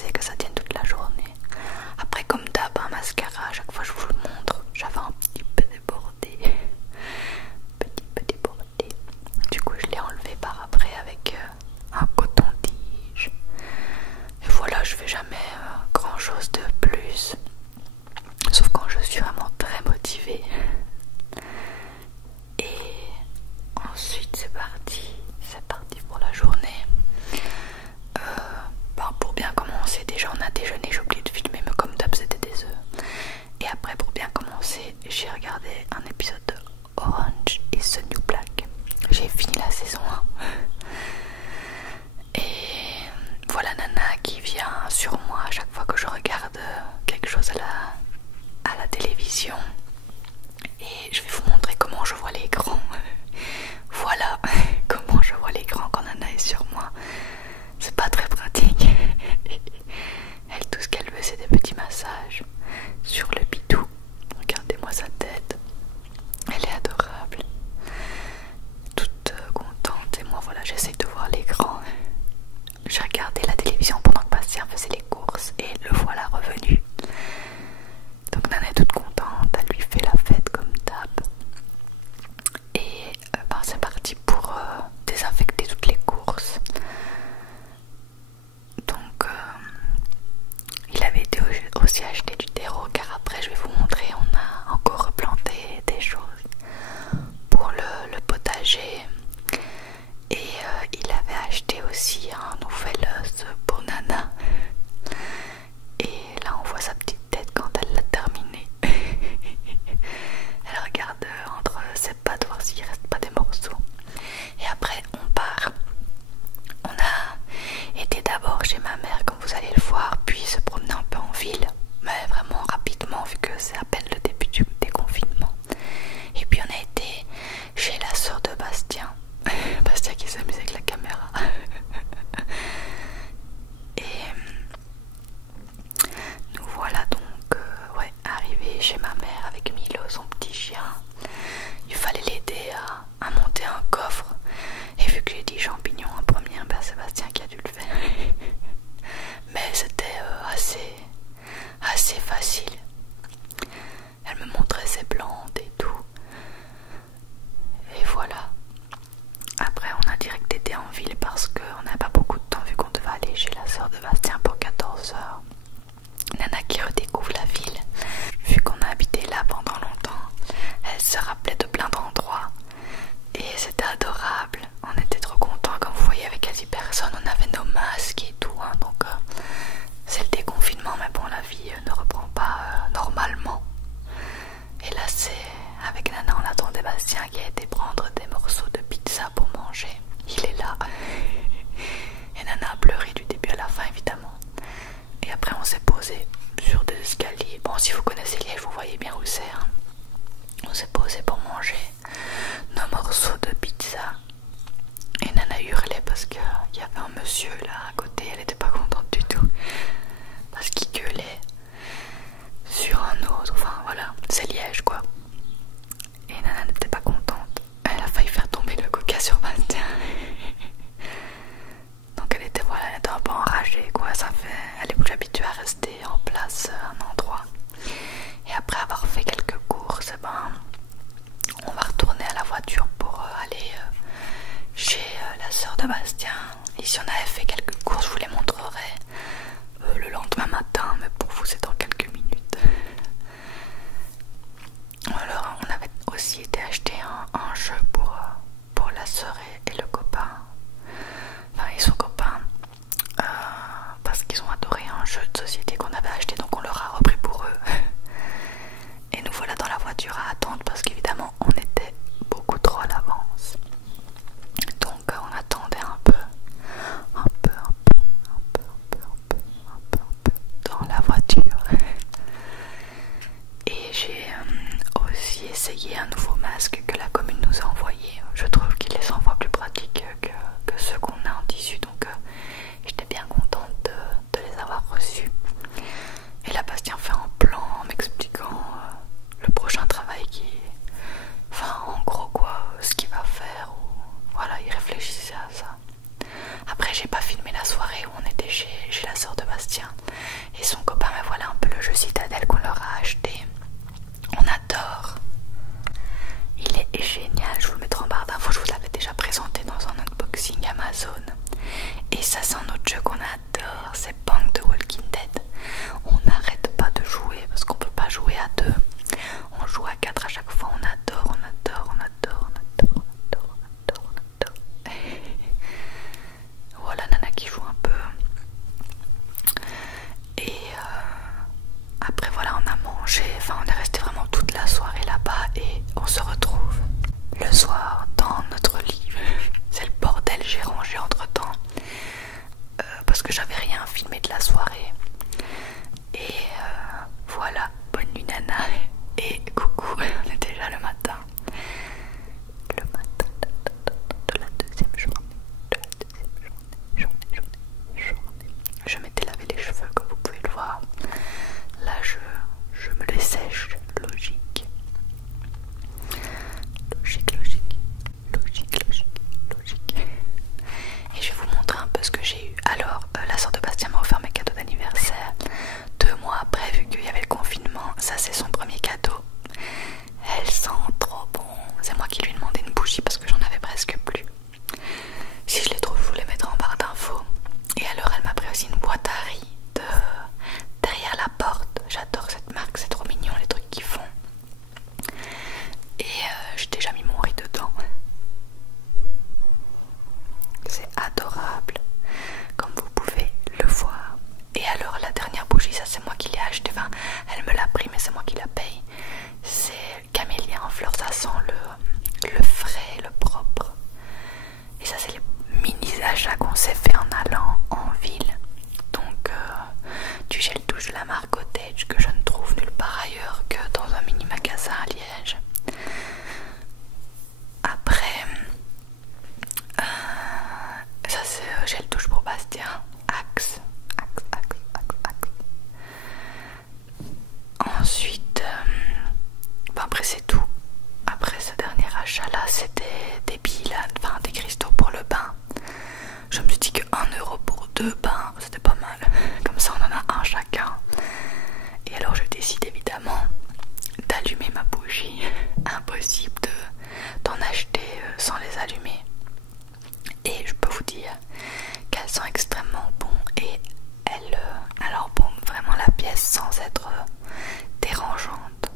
assez que ça tienne toute la journée. Après comme d'hab, un mascara, à chaque fois je vous le montre, j'avais un petit peu débordé. Petit peu débordé. Du coup je l'ai enlevé par après avec un coton-tige. Et voilà, je fais jamais grand chose de plus. Sauf quand je suis vraiment très motivée. Et ensuite c'est parti pour la journée. Pour bien commencer, déjà on a déjeuné, j'ai oublié de filmer, mais comme d'hab c'était des œufs. Et après pour bien commencer, j'ai regardé un épisode de Orange is the New Black. J'ai fini la saison 1. Et voilà Nana qui vient sur moi à chaque fois que je regarde quelque chose à la télévision. Et je vais vous montrer comment je vois l'écran. Voilà comment je vois l'écran quand Nana est sur moi. C'est pas très pratique. Elle, tout ce qu'elle veut, c'est des petits massages sur le bidou. Regardez-moi sa tête. Elle est adorable. Toute contente. Et moi, voilà, j'essaie de voir l'écran. J'ai regardé la télévision pendant que Bastien faisait les courses. Et le voilà revenu. Donc Nana est toute contente. Elle lui fait la fête comme d'hab. Et c'est parti pour désinfecter toutes les courses. Donc il avait été aussi acheté du terreau, car après je vais vous montrer, on a encore replanté des choses pour le potager. Et il avait acheté aussi un nouvel œuf pour Nana. Et là on voit sa petite tête quand elle l'a terminé. Elle regarde entre ses pattes voir s'il reste pas des morceaux. Et après on part. On a été d'abord chez ma mère comme vous allez le voir, puis se promener un peu en ville, mais vraiment rapidement vu que c'est à peine le début du déconfinement. Et puis on a été chez la sœur de Bastien. Bastien qui s'amuse avec la caméra. Et nous voilà donc arrivés chez ma mère avec Milo, son petit chien. Il fallait l'aider à monter un coffre. Et vu que j'ai dit champignons en premier, c'est Bastien qui a dû le faire. Mais c'était assez facile. Elle me montrait ses plantes et tout. Et voilà. Après on a direct été en ville parce qu'on n'avait pas beaucoup de temps vu qu'on devait aller chez la sœur de Bastien pour 14 heures. Nana qui redécouvre la ville. Vu qu'on a habité là pendant longtemps, elle se rappelait de plein d'endroits. Et c'était adorable. On était trop contents. Comme vous voyez, avec quasi personne, on avait nos masques et tout. Donc c'est le déconfinement, mais bon, la vie ne reprend pas normalement. Et là, c'est avec Nana, on attendait Bastien qui a été prendre des morceaux de pizza pour manger. Il est là. Et Nana a pleuré du début à la fin, évidemment. Et après, on s'est posé sur des escaliers. Bon, si vous connaissez Liège, vous voyez bien où c'est. On s'est posé pour manger nos morceaux de pizza. Et Nana hurlait parce qu'il y avait un monsieur là à côté. Elle était pas contente du tout parce qu'il gueulait sur un autre. Enfin voilà, c'est Liège quoi. Et Nana n'était pas contente. Elle a failli faire tomber le coca sur Bastien. Donc elle était un peu enragée quoi. Elle est plus habituée à rester en place à un endroit. Et après avoir fait quelques courses, on va retourner à la voiture pour aller chez la sœur de Bastien. Ici on avait fait quelques courses, je vous les montrerai le lendemain matin, mais pour vous c'est dans quelques minutes. Alors on avait aussi été acheter un jeu pour la sœur et le copain. Enfin ils sont copains parce qu'ils ont adoré un jeu de société qu'on avait acheté, donc on leur a repris pour eux. Et nous voilà dans la voiture à attendre parce qu'évidemment on était beaucoup trop à l'avance. Donc on attendait un peu. Bastien et son copain. Mais voilà un peu le jeu Citadel qu'on leur a acheté. On adore. Il est génial, je vous le mettrai en barre d'infos, je vous l'avais déjà présenté dans un unboxing Amazon. Et ça c'est un autre jeu qu'on adore, c'est Punk de Walking Dead. On n'arrête pas de jouer parce qu'on peut pas jouer à deux. On joue à 4 à chaque fois, on adore, on adore, on adore, on adore, on adore, on adore, on adore. Voilà Nana qui joue un peu. Et après voilà on a mangé, enfin on est resté vraiment toute la soirée là-bas et on se retrouve le soir dans notre lit. C'est le bordel, j'ai rangé entre temps parce que j'avais rien filmé de la soirée. Et voilà, bonne nuit Nana et coucou, on est déjà le matin. Le matin de la deuxième journée, journée. Je m'étais lavé les cheveux comme vous pouvez le voir. Là je me les sèche, logique. Et je vais vous montrer un peu ce que j'ai eu. Alors la sœur de Bastien m'a offert mes cadeaux d'anniversaire 2 mois après, vu qu'il y avait le confinement. Ça c'est son premier cadeau. Elle sent trop bon. C'est moi qui lui ai demandé une bougie parce que j'en avais presque plus. Si je les trouve, je vous les mettrai en barre d'infos. Et alors elle m'a pris aussi une boîte à riz de derrière la porte. J'adore cette marque, c'est trop mignon les trucs qu'ils font. Et j'ai déjà mis mon riz dedans. C'est adorable, comme vous pouvez le voir. Et alors la dernière bougie, ça c'est moi qui l'ai acheté. Enfin, elle me l'a pris mais c'est moi qui la paye. C'est camélia en fleurs, ça sent le frais, le propre. Et ça c'est les mini achats qu'on s'est fait en allant en ville. Donc du gel douche de la marque Cottage que je ne trouve nulle part ailleurs que dans un mini magasin à Liège. Après ça c'est gel douche pour Bastien, Axe. Ensuite après c'est tout. Après ce dernier achat là c'était des billes, enfin des cristaux pour le bain. Je me suis dit que 1€ pour 2 bains c'était pas mal, comme ça on en a un chacun. Et alors je décide évidemment d'allumer ma bougie. Impossible d'en acheter sans les allumer. Et je peux vous dire qu'elles sont extrêmement bonnes et elles embaument vraiment la pièce sans être dérangeante.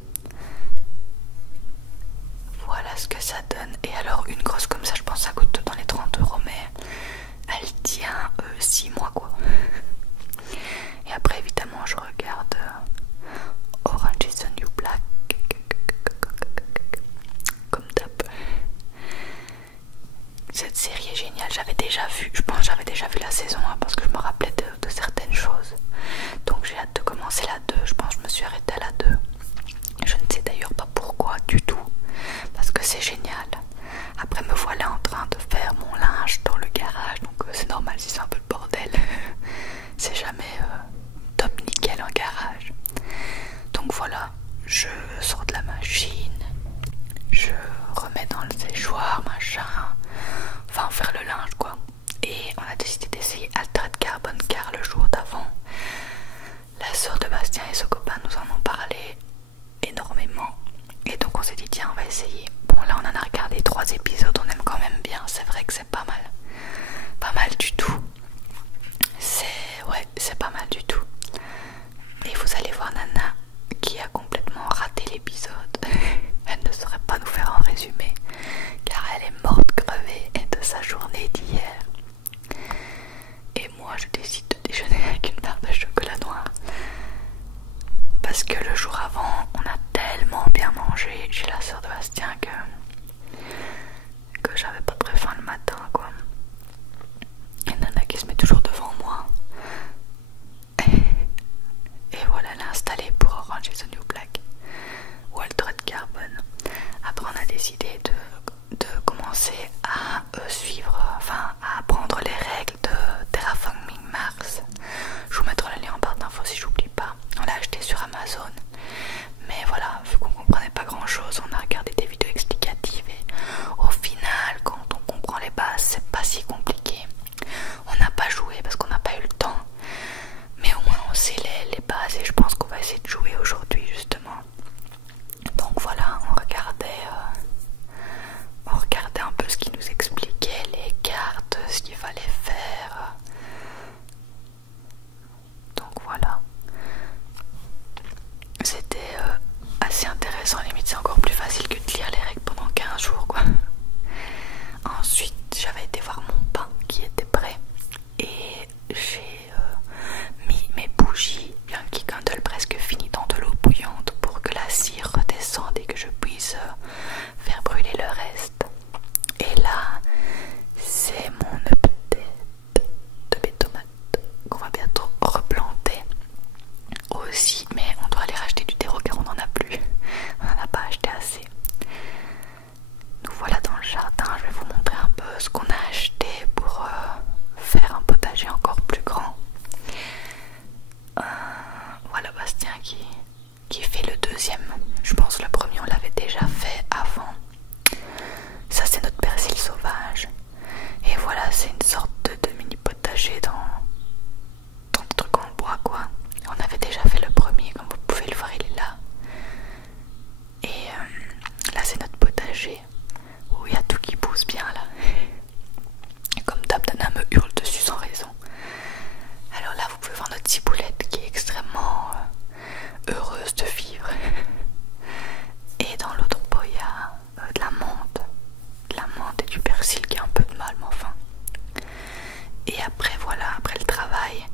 Voilà ce que ça donne. Et alors une grosse comme ça, je pense que ça coûte dans les 30€, mais elle tient 6 mois quoi. Et après évidemment je regarde Orange is the New Black comme d'hab. Cette série est géniale, j'avais déjà vu, je pense que j'avais déjà vu la saison 1 parce que je me rappelais de certaines choses. Donc j'ai hâte de commencer la 2, je pense que je me suis arrêtée à la 2. Je ne sais d'ailleurs pas pourquoi du tout, parce que c'est génial. Après me voilà en train de faire mon linge dans le garage, donc c'est normal si c'est un peu le bordel. C'est jamais top nickel en garage. Donc voilà, je sors de la machine, je remets dans le séchoir, machin, enfin faire le linge quoi. Et on a décidé d'essayer Altered Carbon car le jour d'avant, la sœur de Bastien et son copain nous en ont parlé énormément. Et donc on s'est dit tiens on va essayer. Bon là on en a regardé 3 épisodes, on aime quand même bien, c'est vrai que c'est pas mal. Pas mal du tout. C'est pas mal du tout. Et vous allez voir Nana qui a complètement raté l'épisode. Elle ne saurait pas nous faire un résumé car elle est morte crevée de sa journée d'hier. Et moi je décide de déjeuner avec une barre de chocolat noir parce que le jour avant on a tellement bien mangé chez la sœur de Bastien que j'avais pas très faim le matin quoi. Et Nana qui se met toujours devant moi. Et voilà, elle est installée pour Orange is the New Black ou Altered Carbon. Après on a décidé de commencer à suivre, enfin à apprendre les règles de Terraforming Mars. Je vous mettrai le lien en barre d'infos si j'oublie pas. On l'a acheté sur Amazon et je pense qu'on va essayer de jouer aujourd'hui justement. Donc voilà, on regardait un peu ce qui nous expliquait, les cartes, ce qu'il fallait faire. Donc voilà. C'était assez intéressant, limite c'est encore plus facile que de lire les règles pendant 15 jours quoi. Ensuite j'avais été voir mon pain qui était prêt et j'ai mis mes bougies, bien qu'ils candle presque fini, dans de l'eau bouillante pour que la cire redescende et que je puisse faire brûler le reste. Et là c'est mon update de mes tomates qu'on va bientôt replanter aussi, mais on doit aller racheter du terreau car on n'en a plus, on n'en a pas acheté assez. Nous voilà dans le jardin, je vais vous montrer un peu ce qu'on a acheté pour faire un potager encore plus grand. Voilà Bastien qui fait le deuxième, je pense le premier on l'avait déjà fait avant. Ça c'est notre persil sauvage et voilà, c'est une sorte de mini potager dans le truc en bois quoi. On avait déjà fait le premier, comme vous pouvez le voir il est là. Et là c'est notre potager où il y a tout qui pousse bien là. Et comme d'hab, Dana me hurle dessus sans raison. Alors là vous pouvez voir notre ciboulette qui est extrêmement heureuse de vivre. Et dans l'autre pot il y a de la menthe. De la menthe et du persil qui a un peu de mal, mais enfin. Et après voilà, après le travail,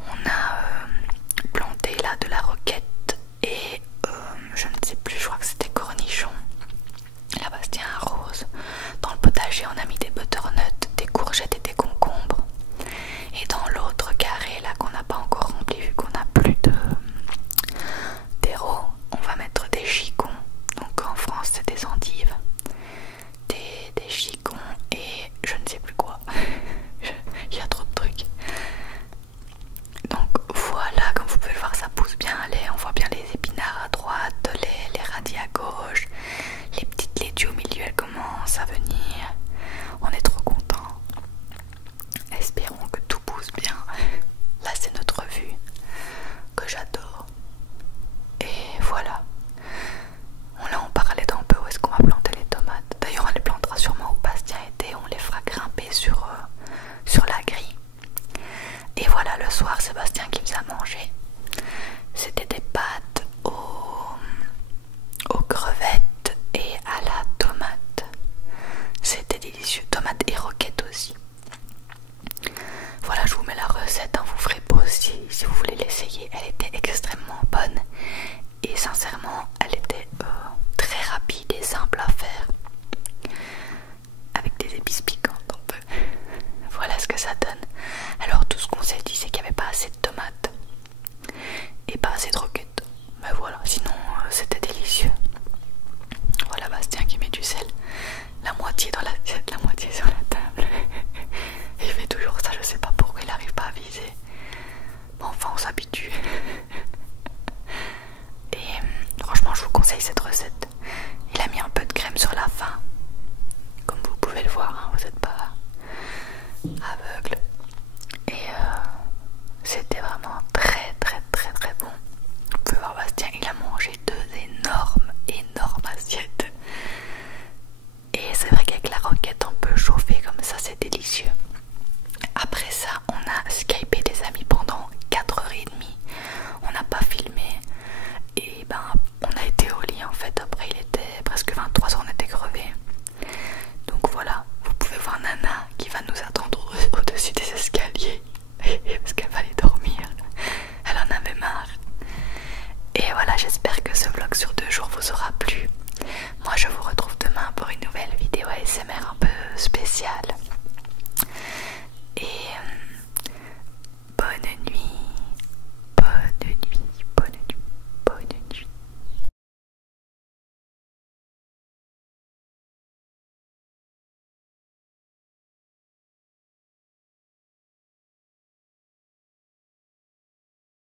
on a planté là de la roquette et je ne sais plus, je crois que c'était cornichon. Là Bastien arrose. Dans le potager on a mis des butternuts, des courgettes et des concombres. Et dans l'autre carré là qu'on n'a pas encore rempli vu qu'on n'a plus de terreau, on va mettre des chicons. Donc en France c'est des endives, des chicons et je ne sais plus quoi. Il y a trop de trucs. Donc voilà, comme vous pouvez le voir ça pousse bien. On voit bien les épinards à droite, les radis à gauche, les petites laitues au milieu elles commencent à venir. On est trop contents. Espérons que tout pousse bien. Là c'est notre vue que j'adore. Et voilà. Là on parlait d'un peu où est-ce qu'on va planter les tomates. D'ailleurs on les plantera sûrement où Bastien était. On les fera grimper sur la grille. Et voilà, le soir Sébastien qui nous a mangé. C'était des pâtes aux crevettes et à la tomate. C'était délicieux. Tomate et roquette aussi. Voilà, je vous mets la recette, hein, vous ferez pas aussi si vous voulez l'essayer. Elle était